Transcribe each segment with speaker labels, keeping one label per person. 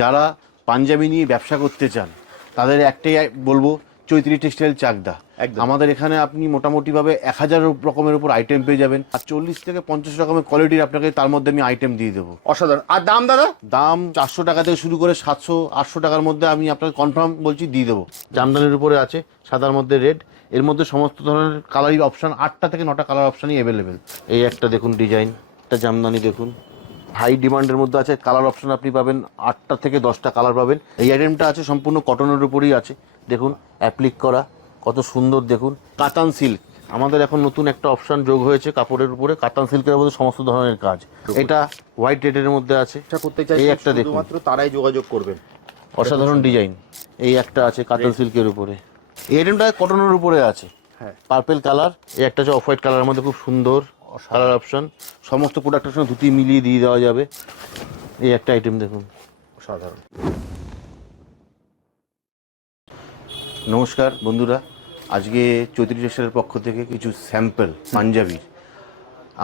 Speaker 1: যারা পাঞ্জাবি নিয়ে ব্যবসা করতে চান তাদের একটাই বলব চৈত্রী টেক্সটাইল চাকদা। আমাদের এখানে আপনি মোটামুটি ভাবে এক হাজার রকমের উপর আইটেম পেয়ে যাবেন আর চল্লিশ থেকে পঞ্চাশ রকমের কোয়ালিটির আপনাকে তার মধ্যে আমি আইটেম দিয়ে দেবো।
Speaker 2: অসাধারণ। আর দাম দাদা?
Speaker 1: দাম চারশো টাকা থেকে শুরু করে সাতশো আটশো টাকার মধ্যে আমি আপনাকে কনফার্ম বলছি দিয়ে দেবো। জামদানির উপরে আছে সাদার মধ্যে রেড এর মধ্যে সমস্ত ধরনের কালারই অপশান আটটা থেকে নটা কালার অপশানই অ্যাভেলেবেল এই একটা দেখুন ডিজাইন একটা জামদানি দেখুন। হাই ডিমান্ডের মধ্যে আছে। কালার অপশন আপনি পাবেন আটটা থেকে দশটা কালার পাবেন। এই আইটেমটা আছে সম্পূর্ণ কটনের উপরেই আছে। দেখুন অ্যাপ্লিক করা কত সুন্দর দেখুন। কাতান সিল্ক আমাদের এখন নতুন একটা অপশন যোগ হয়েছে কাপড়ের উপরে। কাতান সিল্কের মধ্যে সমস্ত ধরনের কাজ। এটা হোয়াইট রেডের মধ্যে আছে।
Speaker 2: করতে চাই
Speaker 1: এই একটা দেখুন।
Speaker 2: মাত্র তারাই যোগাযোগ করবেন।
Speaker 1: অসাধারণ ডিজাইন এই একটা আছে কাতান সিল্কের উপরে। এই আইটেমটা কটনের উপরে আছে।
Speaker 2: হ্যাঁ।
Speaker 1: পার্পেল কালার এই একটা আছে অফ হোয়াইট কালারের মধ্যে খুব সুন্দর। কালার অপশন সমস্ত প্রোডাক্টের সঙ্গে ধুতি মিলিয়ে দিয়ে দেওয়া যাবে। এই একটা আইটেম দেখুন।
Speaker 2: অসাধারণ।
Speaker 1: নমস্কার বন্ধুরা। আজকে চৌত্রিশ টেক্সটাইলের পক্ষ থেকে কিছু স্যাম্পল পাঞ্জাবির।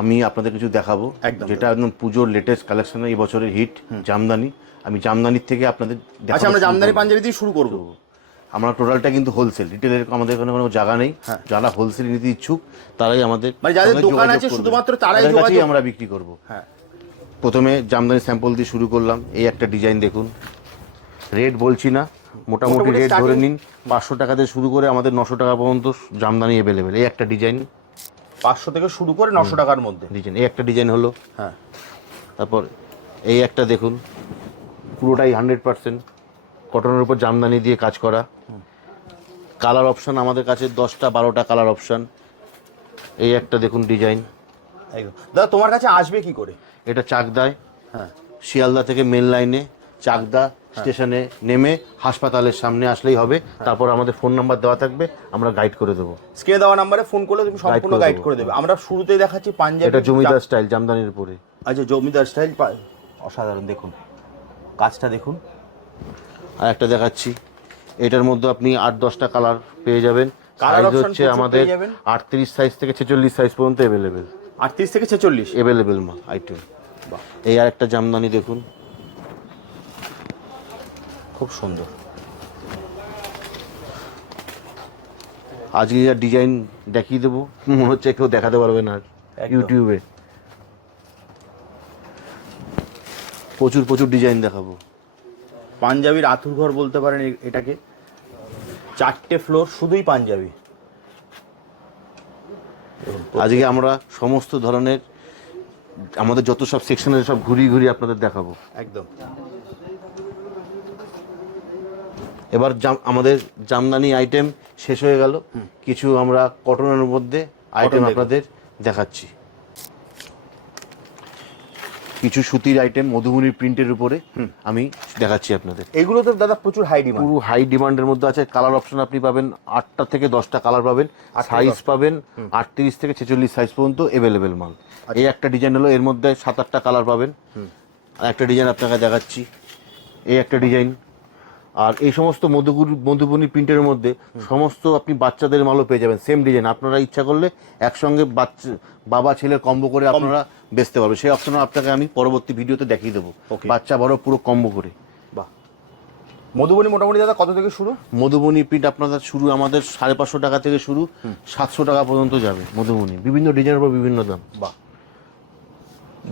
Speaker 1: আমি আপনাদের কিছু দেখাবো। যেটা একদম পুজোর লেটেস্ট কালেকশন এই বছরের হিট জামদানি। আমি জামদানির থেকে আপনাদের
Speaker 2: আচ্ছা আমরা জামদানি পাঞ্জাবি দিয়ে শুরু করব।
Speaker 1: আমরা টোটালটা কিন্তু হোলসেল রিটেলের আমাদের এখানে কোনো জায়গা নেই।
Speaker 2: হ্যাঁ।
Speaker 1: যারা হোলসেল নিতে ইচ্ছুক তারাই আমাদের
Speaker 2: মানে যাদের দোকান আছে শুধুমাত্র তারাই
Speaker 1: কাছেই আমরা বিক্রি করব।
Speaker 2: হ্যাঁ।
Speaker 1: প্রথমে জামদানি স্যাম্পল দিয়ে শুরু করলাম। এই একটা ডিজাইন দেখুন। রেট বলছি না মোটামুটি
Speaker 2: মোটামুটি
Speaker 1: রেট ধরে নিন। পাঁচশো টাকা থেকে শুরু করে আমাদের নশো টাকা পর্যন্ত জামদানি অ্যাভেলেবেল এই একটা ডিজাইন
Speaker 2: পাঁচশো থেকে শুরু করে নশো টাকার মধ্যে।
Speaker 1: ডিজাইন এই একটা ডিজাইন হলো।
Speaker 2: হ্যাঁ।
Speaker 1: তারপর এই একটা দেখুন। পুরোটাই হান্ড্রেড পার্সেন্ট কটনের উপর জামদানি দিয়ে কাজ করা। কালার অপশন আমাদের কাছে দশটা বারোটা কালার অপশন। এই একটা দেখুন ডিজাইন।
Speaker 2: দাদা তোমার কাছে আসবে কি করে?
Speaker 1: এটা চাকদায়।
Speaker 2: হ্যাঁ।
Speaker 1: শিয়ালদা থেকে মেন লাইনে চাকদা স্টেশনে নেমে হাসপাতালের সামনে আসলেই হবে। তারপর আমাদের ফোন নাম্বার দেওয়া থাকবে আমরা গাইড করে দেবো।
Speaker 2: স্ক্রিনে দেওয়া নাম্বারে ফোন করলে তুমি সম্পূর্ণ গাইড করে দেবে। আমরা শুরুতেই দেখাচ্ছি পাঞ্জাবি
Speaker 1: এটা জমিদার স্টাইল জামদানির উপরে।
Speaker 2: আচ্ছা জমিদার স্টাইল অসাধারণ দেখুন। কাজটা দেখুন।
Speaker 1: আর একটা দেখাচ্ছি। এটার মধ্যে আপনি আট দশটা কালার পেয়ে যাবেন। সাইজ হচ্ছে আমাদের আটত্রিশ সাইজ থেকে ছেচল্লিশ সাইজ পর্যন্ত অ্যাভেলেবেল
Speaker 2: আটত্রিশ থেকে ছেচল্লিশ?
Speaker 1: অ্যাভেলেবেল মা আইটেম এই আর একটা জামদানি দেখুন।
Speaker 2: খুব সুন্দর।
Speaker 1: আজকে যা ডিজাইন দেখিয়ে দেবো মনে হচ্ছে কেউ দেখাতে পারবে না ইউটিউবে প্রচুর প্রচুর ডিজাইন দেখাবো।
Speaker 2: পাঞ্জাবির আতুর ঘর বলতে পারেন এটাকে। চারটে ফ্লোর শুধুই পাঞ্জাবি।
Speaker 1: আজকে আমরা সমস্ত ধরনের আমাদের যত সব সেকশনের সব ঘুরিয়ে ঘুরিয়ে আপনাদের দেখাবো।
Speaker 2: একদম।
Speaker 1: এবার আমাদের জামদানি আইটেম শেষ হয়ে গেল। কিছু আমরা কটনের মধ্যে আইটেম আপনাদের দেখাচ্ছি। কিছু সুতির আইটেম মধুবনির প্রিন্টের উপরে আমি দেখাচ্ছি আপনাদের।
Speaker 2: এগুলো তো দাদা প্রচুর হাই ডিমান্ড
Speaker 1: পুরো হাই ডিমান্ডের মধ্যে আছে। কালার অপশন আপনি পাবেন আটটা থেকে দশটা কালার পাবেন। সাইজ পাবেন আটত্রিশ থেকে ছেচল্লিশ সাইজ পর্যন্ত অ্যাভেলেবেল মাল। এই একটা ডিজাইন হলো এর মধ্যে সাত আটটা কালার পাবেন। আর একটা ডিজাইন আপনাকে দেখাচ্ছি। এই একটা ডিজাইন আর এই সমস্ত মধুগুর মধুবনী প্রিন্টের মধ্যে সমস্ত আপনি বাচ্চাদের মালও পেয়ে যাবেন। সেম ডিজাইন আপনারা ইচ্ছা করলে একসঙ্গে বাচ্চা বাবা ছেলের কম্বো করে আপনারা বেচতে পারবে। সেই অপশন আপনাকে আমি পরবর্তী ভিডিওতে দেখিয়ে দেবো. বাচ্চা বড় পুরো কম্বো করে।
Speaker 2: বাহ। মধুবনী মোটামুটি দাদা কত থেকে শুরু?
Speaker 1: মধুবনী প্রিন্ট আপনাদের শুরু আমাদের সাড়ে পাঁচশো টাকা থেকে শুরু সাতশো টাকা পর্যন্ত যাবে মধুবনী। বিভিন্ন ডিজাইনের উপর বিভিন্ন দাম।
Speaker 2: বাহ।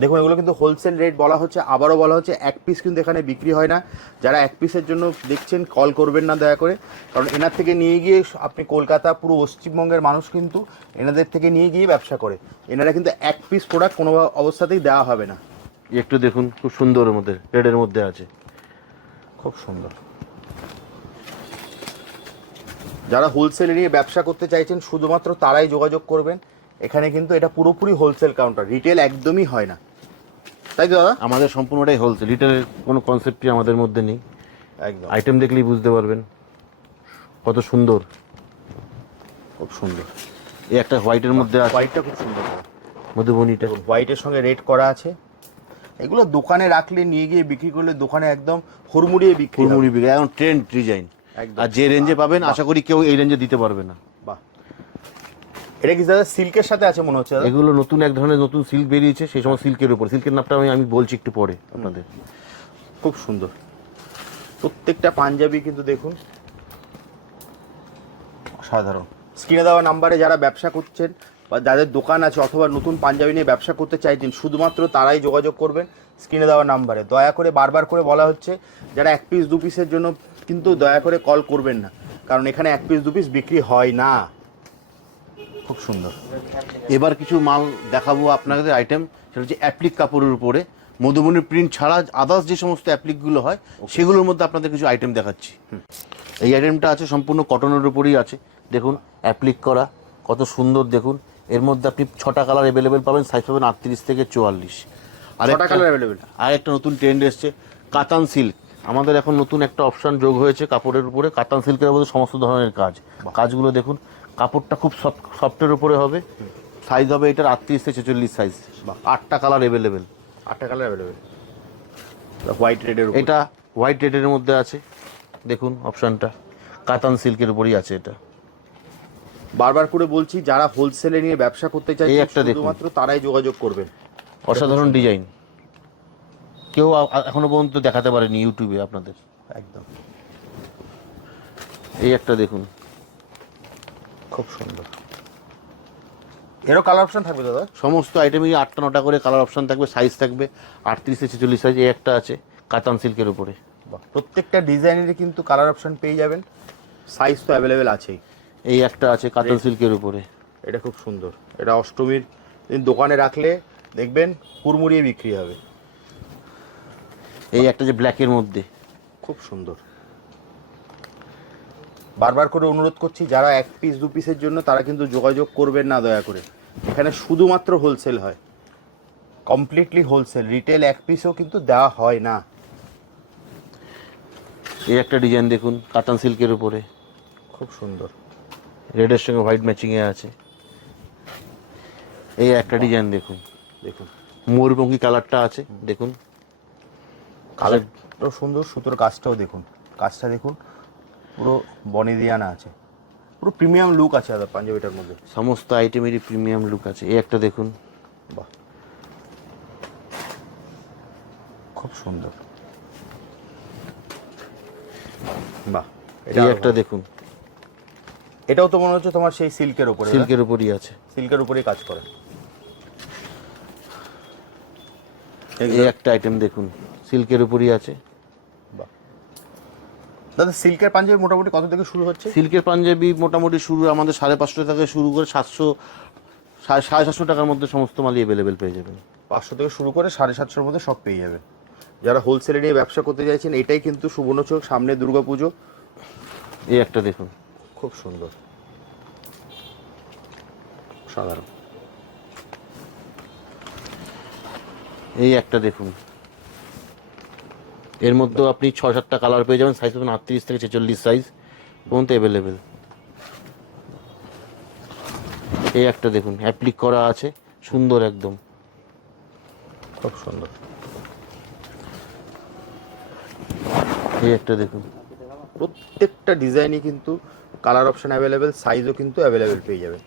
Speaker 2: দেখুন এগুলো কিন্তু হোলসেল রেট বলা হচ্ছে আবারও বলা হচ্ছে এক পিস কিন্তু এখানে বিক্রি হয় না। যারা এক পিসের জন্য দেখছেন কল করবেন না দয়া করে। কারণ এনার থেকে নিয়ে গিয়ে আপনি কলকাতা পুরো পশ্চিমবঙ্গের মানুষ কিন্তু এনাদের থেকে নিয়ে গিয়ে ব্যবসা করে। এনারা কিন্তু এক পিস প্রোডাক্ট কোনো অবস্থাতেই দেওয়া হবে না।
Speaker 1: একটু দেখুন খুব সুন্দরের মধ্যে রেডের মধ্যে আছে।
Speaker 2: খুব সুন্দর। যারা হোলসেল নিয়ে ব্যবসা করতে চাইছেন শুধুমাত্র তারাই যোগাযোগ করবেন। এখানে কিন্তু এটা পুরোপুরি হোলসেল কাউন্টার রিটেল একদমই হয় না। তাই তো দাদা?
Speaker 1: আমাদের সম্পূর্ণটাই হোলসেল রিটেলের কোনো কনসেপ্টই আমাদের মধ্যে নেই।
Speaker 2: একদম।
Speaker 1: আইটেম দেখলেই বুঝতে পারবেন কত সুন্দর।
Speaker 2: খুব সুন্দর।
Speaker 1: এই একটা হোয়াইটের মধ্যে আছে।
Speaker 2: হোয়াইটটা খুব সুন্দর।
Speaker 1: মধুবনীটা।
Speaker 2: হোয়াইটের সঙ্গে রেড করা আছে। এগুলো দোকানে রাখলে নিয়ে গিয়ে বিক্রি করলে দোকানে একদম হুড়মুড়িয়ে বিক্রি হবে।
Speaker 1: বিক্রি এখন ট্রেন্ড ডিজাইন
Speaker 2: একদম।
Speaker 1: আর যে রেঞ্জে পাবেন আশা করি কেউ এই রেঞ্জে দিতে পারবে না।
Speaker 2: এটা কি দাদা সিল্কের সাথে আছে মনে হচ্ছে
Speaker 1: এগুলো নতুন এক ধরনের নতুন সিল্ক বেরিয়েছে সেই সময় সিল্কের উপর। সিল্কের নামটা আমি আমি বলছি একটু পরে আপনাদের।
Speaker 2: খুব সুন্দর। প্রত্যেকটা পাঞ্জাবি কিন্তু দেখুন। সাধারণ স্ক্রিনে দেওয়া নাম্বারে যারা ব্যবসা করছেন বা যাদের দোকান আছে অথবা নতুন পাঞ্জাবি নিয়ে ব্যবসা করতে চাইছেন শুধুমাত্র তারাই যোগাযোগ করবেন স্ক্রিনে দেওয়া নাম্বারে। দয়া করে বারবার করে বলা হচ্ছে যারা এক পিস দু পিসের জন্য কিন্তু দয়া করে কল করবেন না। কারণ এখানে এক পিস দু পিস বিক্রি হয় না। খুব সুন্দর।
Speaker 1: এবার কিছু মাল দেখাবো আপনাদের আইটেম সেটা হচ্ছে অ্যাপ্লিক কাপড়ের উপরে। মধুবনির প্রিন্ট ছাড়া আদার্স যে সমস্ত অ্যাপ্লিকগুলো হয় সেগুলোর মধ্যে আপনাদের কিছু আইটেম দেখাচ্ছি। এই আইটেমটা আছে সম্পূর্ণ কটনের উপরেই আছে। দেখুন অ্যাপ্লিক করা কত সুন্দর দেখুন। এর মধ্যে আপনি ছটা কালার অ্যাভেলেবেল পাবেন সাইজ পাবেন আটত্রিশ থেকে চুয়াল্লিশ। আর
Speaker 2: একটা কালার অ্যাভেলেবেল
Speaker 1: আর একটা নতুন ট্রেন্ড এসছে কাতান সিল্ক আমাদের এখন নতুন একটা অপশন যোগ হয়েছে কাপড়ের উপরে। কাতান সিল্কের মধ্যে সমস্ত ধরনের কাজ। কাজগুলো দেখুন কাপড়টা খুব সফটের উপরে হবে। সাইজ হবে এটার আটত্রিশ থেকে ছেচল্লিশ সাইজ বা আটটা কালার অ্যাভেলেবেল
Speaker 2: আটটা কালার অ্যাভেলেবেল হোয়াইট রেডের
Speaker 1: এটা হোয়াইট রেডের মধ্যে আছে। দেখুন অপশানটা কাতান সিল্কের উপরেই আছে এটা।
Speaker 2: বারবার করে বলছি যারা হোলসেলে নিয়ে ব্যবসা করতে চাই
Speaker 1: এই একটা।
Speaker 2: শুধুমাত্র তারাই যোগাযোগ করবেন।
Speaker 1: অসাধারণ ডিজাইন কেউ এখনও পর্যন্ত দেখাতে পারেনি ইউটিউবে আপনাদের।
Speaker 2: একদম।
Speaker 1: এই একটা দেখুন।
Speaker 2: খুব সুন্দর। এরও কালার অপশন থাকবে দাদা?
Speaker 1: সমস্ত আইটেমই আটটা নটা করে কালার অপশন থাকবে সাইজ থাকবে আটত্রিশে ছেচল্লিশ সাইজ এই একটা আছে কাতান সিল্কের উপরে।
Speaker 2: প্রত্যেকটা ডিজাইনেরই কিন্তু কালার অপশন পেয়ে যাবেন। সাইজ তো অ্যাভেলেবেল আছেই।
Speaker 1: এই একটা আছে কাতান সিল্কের উপরে।
Speaker 2: এটা খুব সুন্দর। এটা অষ্টমীর দোকানে রাখলে দেখবেন কুড়মুড়িয়ে বিক্রি হবে।
Speaker 1: এই একটা যে ব্ল্যাকের মধ্যে।
Speaker 2: খুব সুন্দর। বারবার করে অনুরোধ করছি যারা এক পিস দু পিসের জন্য তারা কিন্তু যোগাযোগ করবেন না দয়া করে। এখানে শুধুমাত্র হোলসেল হয়। কমপ্লিটলি হোলসেল রিটেল এক পিসও কিন্তু দেওয়া হয় না।
Speaker 1: এই একটা ডিজাইন দেখুন কাতান সিল্কের উপরে।
Speaker 2: খুব সুন্দর।
Speaker 1: রেডের সঙ্গে হোয়াইট ম্যাচিংয়ে আছে। এই একটা ডিজাইন দেখুন।
Speaker 2: দেখুন।
Speaker 1: ময়ূরপঙ্খী কালারটা আছে দেখুন।
Speaker 2: কালারটাও সুন্দর সুতোর কাজটাও দেখুন। কাজটা দেখুন। পুরো বনি দিয়ানা আছে। পুরো প্রিমিয়াম লুক আছে দাদা পাঞ্জাবিটার মধ্যে।
Speaker 1: সমস্ত আইটেমেরই প্রিমিয়াম লুক আছে। এই একটা দেখুন।
Speaker 2: বাহ। খুব সুন্দর। বাহ এটা
Speaker 1: একটা দেখুন।
Speaker 2: এটাও তো মনে হচ্ছে তোমার সেই সিল্কের উপরে
Speaker 1: সিল্কের উপরই আছে।
Speaker 2: সিল্কের উপরেই কাজ করে।
Speaker 1: এই একটা আইটেম দেখুন। সিল্কের উপরই আছে।
Speaker 2: দাদা সিল্কের পাঞ্জাবি মোটামুটি কত থেকে শুরু হচ্ছে?
Speaker 1: সিল্কের পাঞ্জাবি মোটামুটি শুরু আমাদের সাড়ে পাঁচশো থেকে শুরু করে সাতশো সাড়ে সাতশো টাকার মধ্যে সমস্ত মালই অ্যাভেলেবেল পেয়ে যাবেন।
Speaker 2: পাঁচশো থেকে শুরু করে সাড়ে সাতশোর মধ্যে সব পেয়ে যাবে যারা হোলসেলে নিয়ে ব্যবসা করতে চাইছেন এটাই কিন্তু সুবর্ণচক সামনে দুর্গাপুজো।
Speaker 1: এই একটা দেখুন।
Speaker 2: খুব সুন্দর। সাধারণ।
Speaker 1: এই একটা দেখুন। এর মধ্যেও আপনি ছয় সাতটা কালার পেয়ে যাবেন। সাইজ পাবেন আটত্রিশ থেকে ছেচল্লিশ সাইজ পর্যন্ত অ্যাভেলেবেল এই একটা দেখুন অ্যাপ্লিক করা আছে সুন্দর একদম।
Speaker 2: খুব সুন্দর।
Speaker 1: এই একটা দেখুন।
Speaker 2: প্রত্যেকটা ডিজাইনই কিন্তু কালার অপশন অ্যাভেলেবেল সাইজও কিন্তু অ্যাভেলেবেল পেয়ে যাবেন।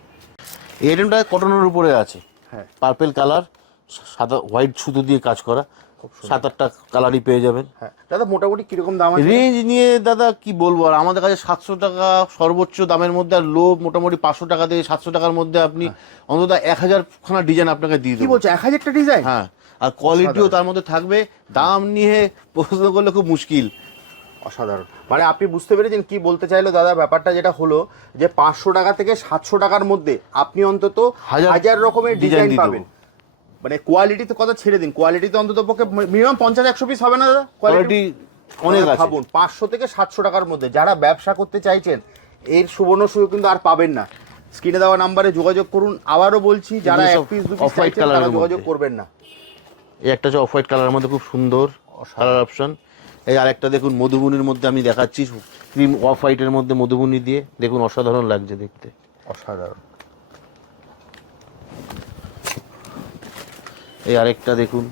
Speaker 1: এই আইটেমটা কটনের উপরে আছে।
Speaker 2: হ্যাঁ।
Speaker 1: পার্পেল কালার সাদা হোয়াইট সুতো দিয়ে কাজ করা। সাত আটটা কালারই পেয়ে যাবেন।
Speaker 2: হ্যাঁ। দাদা মোটামুটি কীরকম দাম
Speaker 1: রেঞ্জ নিয়ে দাদা কি বলব? আর আমাদের কাছে সাতশো টাকা সর্বোচ্চ দামের মধ্যে আর লো মোটামুটি পাঁচশো টাকা থেকে সাতশো টাকার মধ্যে আপনি অন্তত এক হাজার খানা ডিজাইন আপনাকে দিয়ে
Speaker 2: হ্যাঁ।
Speaker 1: দেবো।
Speaker 2: বলছো এক হাজারটা ডিজাইন
Speaker 1: হ্যাঁ। আর কোয়ালিটিও তার মধ্যে থাকবে। দাম নিয়ে প্রশ্ন করলে খুব মুশকিল।
Speaker 2: অসাধারণ। মানে আপনি বুঝতে পেরেছেন কি বলতে চাইলো দাদা? ব্যাপারটা যেটা হলো যে পাঁচশো টাকা থেকে সাতশো টাকার মধ্যে আপনি অন্তত
Speaker 1: হাজার
Speaker 2: রকমের ডিজাইন পাবেন। মানে কোয়ালিটি তো কথা ছেড়ে দিন? কোয়ালিটি তো অন্তত পক্ষে মিনিমাম পঞ্চাশ একশো পিস হবে না দাদা?
Speaker 1: কোয়ালিটি অনেক
Speaker 2: ভাবুন পাঁচশো থেকে সাতশো টাকার মধ্যে যারা ব্যবসা করতে চাইছেন এর সুবর্ণ সুযোগ কিন্তু আর পাবেন না। স্ক্রিনে দেওয়া নাম্বারে যোগাযোগ করুন। আবারও বলছি যারা এক পিস দু পিস চাইছেন তারা যোগাযোগ করবেন না।
Speaker 1: এই একটা হচ্ছে অফ হোয়াইট কালারের মধ্যে খুব সুন্দর কালার অপশন এই আরেকটা দেখুন মধুবনির মধ্যে আমি দেখাচ্ছি ক্রিম অফ হোয়াইটের মধ্যে মধুবনি দিয়ে। দেখুন অসাধারণ লাগছে দেখতে।
Speaker 2: অসাধারণ।
Speaker 1: এই আরেকটা দেখুন।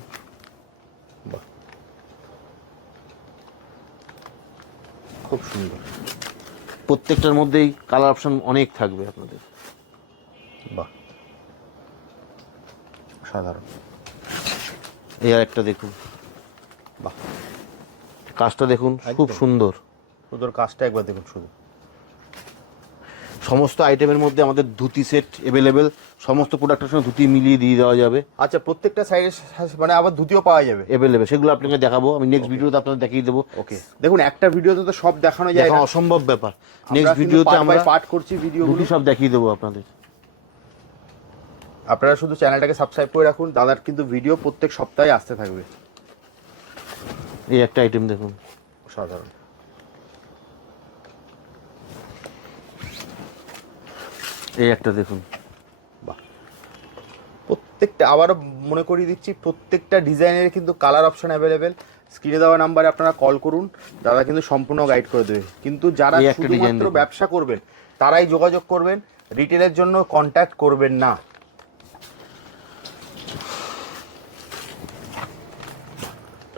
Speaker 2: বাহ। খুব সুন্দর।
Speaker 1: প্রত্যেকটার মধ্যেই কালার অপশন অনেক থাকবে আপনাদের।
Speaker 2: বাহ। সাধারণ।
Speaker 1: এই আরেকটা দেখুন।
Speaker 2: বাহ।
Speaker 1: কাজটা দেখুন খুব সুন্দর।
Speaker 2: সুন্দর কাজটা একবার দেখুন শুধু।
Speaker 1: সমস্ত আইটেমের মধ্যে আমাদের ধুতি সেট অ্যাভেলেবেল সমস্ত প্রোডাক্টের সঙ্গে ধুতি মিলিয়ে দিয়ে দেওয়া যাবে।
Speaker 2: আচ্ছা প্রত্যেকটা সাইডে মানে আবার ধুতিও পাওয়া যাবে?
Speaker 1: অ্যাভেলেবেল সেগুলো আপনাকে দেখাবো আমি নেক্সট ভিডিওতে আপনাদের দেখিয়ে দেবো।
Speaker 2: ওকে দেখুন একটা ভিডিওতে তো সব দেখানো যায় না।
Speaker 1: অসম্ভব ব্যাপার। নেক্সট ভিডিওতে আমরা
Speaker 2: পার্ট করছি
Speaker 1: ধুতি সব দেখিয়ে দেবো আপনাদের।
Speaker 2: আপনারা শুধু চ্যানেলটাকে সাবস্ক্রাইব করে রাখুন দাদার কিন্তু ভিডিও প্রত্যেক সপ্তাহে আসতে থাকবে।
Speaker 1: এই একটা আইটেম দেখুন।
Speaker 2: সাধারণ
Speaker 1: এই একটা দেখুন।
Speaker 2: বাহ। প্রত্যেকটা আবারও মনে করিয়ে দিচ্ছি প্রত্যেকটা ডিজাইনের কিন্তু কালার অপশন অ্যাভেলেবেল স্ক্রিনে দেওয়া নাম্বারে আপনারা কল করুন দাদা কিন্তু সম্পূর্ণ গাইড করে দেবে। কিন্তু যারা শুধুমাত্র ব্যবসা করবেন তারাই যোগাযোগ করবেন রিটেলের জন্য কন্ট্যাক্ট করবেন না।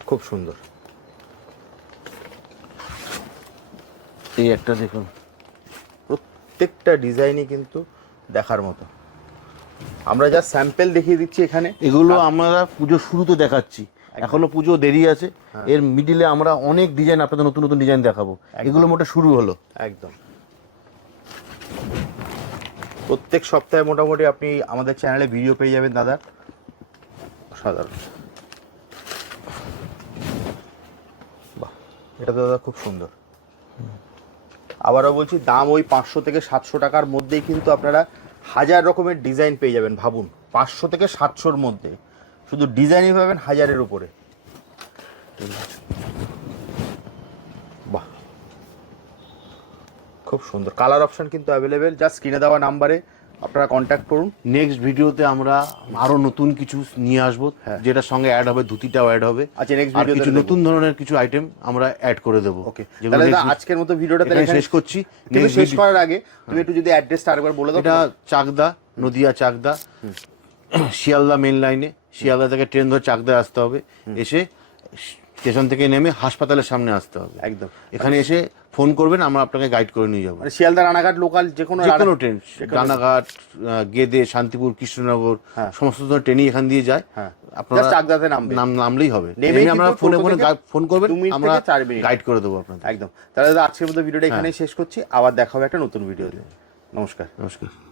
Speaker 2: খুব সুন্দর।
Speaker 1: এই একটা দেখুন।
Speaker 2: প্রত্যেকটা ডিজাইনই কিন্তু দেখার মতো। আমরা যা স্যাম্পেল দেখিয়ে দিচ্ছি এখানে
Speaker 1: এগুলো আমরা পুজো শুরুতে দেখাচ্ছি। এখনও পুজো দেরি আছে। এর মিডিলে আমরা অনেক ডিজাইন আপনাদের নতুন নতুন ডিজাইন দেখাবো। এগুলো মোটা শুরু হলো।
Speaker 2: একদম। প্রত্যেক সপ্তাহে মোটামুটি আপনি আমাদের চ্যানেলে ভিডিও পেয়ে যাবেন দাদা। সাধারণ বাহ এটা দাদা খুব সুন্দর। আবারও বলছি, দাম ওই পাঁচশো থেকে সাতশো টাকার মধ্যেই কিন্তু আপনারা হাজার রকমের ডিজাইন পেয়ে যাবেন, ভাবুন। পাঁচশো থেকে সাতশোর মধ্যে। শুধু ডিজাইনই পাবেন হাজারের উপরে। বাহ। খুব সুন্দর। কালার অপশান কিন্তু অ্যাভেলেবেল যা স্ক্রিনে দেওয়া নাম্বারে। আপনারা কন্ট্যাক্ট করুন।
Speaker 1: নেক্সট ভিডিওতে আমরা আরও নতুন কিছু নিয়ে আসব যেটা সঙ্গে অ্যাড হবে ধুতিটাও অ্যাড হবে।
Speaker 2: আচ্ছা, নেক্সট
Speaker 1: আর
Speaker 2: ভিডিওতে
Speaker 1: কিছু নতুন ধরনের কিছু আইটেম আমরা অ্যাড করে দেবো।
Speaker 2: ওকে তাহলে আজকের মতো ভিডিওটা তাহলে
Speaker 1: শেষ করছি।
Speaker 2: কিন্তু শেষ করার আগে তুমি একটু যদি অ্যাড্রেসটা আরেকবার বলে দাও।
Speaker 1: এটা চাকদা নদিয়া চাকদা শিয়ালদা মেন লাইনে শিয়ালদা থেকে ট্রেন ধরে চাকদায় আসতে হবে। এসে স্টেশন থেকে নেমে হাসপাতালের সামনে আসতে হবে।
Speaker 2: একদম।
Speaker 1: এখানে এসে ফোন করবেন আমরা আপনাকে গাইড করে নিয়ে যাব।
Speaker 2: মানে শিয়ালদা রানাঘাট লোকাল যে কোনো
Speaker 1: যে কোনো ট্রেন রানাঘাট গেদে শান্তিপুর কৃষ্ণনগর
Speaker 2: হ্যাঁ।
Speaker 1: সমস্ত ধরনের ট্রেনই এখান দিয়ে যায়।
Speaker 2: হ্যাঁ।
Speaker 1: আপনারা
Speaker 2: চাকদাতে নামবেন।
Speaker 1: নাম নামলেই হবে। নেমে আমরা ফোনে ফোনে ফোন করবেন আমরা। গাইড করে দেবো আপনাদের।
Speaker 2: একদম। তাহলে আজকের মতো ভিডিওটা এখানেই শেষ করছি। আবার দেখা হবে একটা নতুন ভিডিওতে নমস্কার।
Speaker 1: নমস্কার।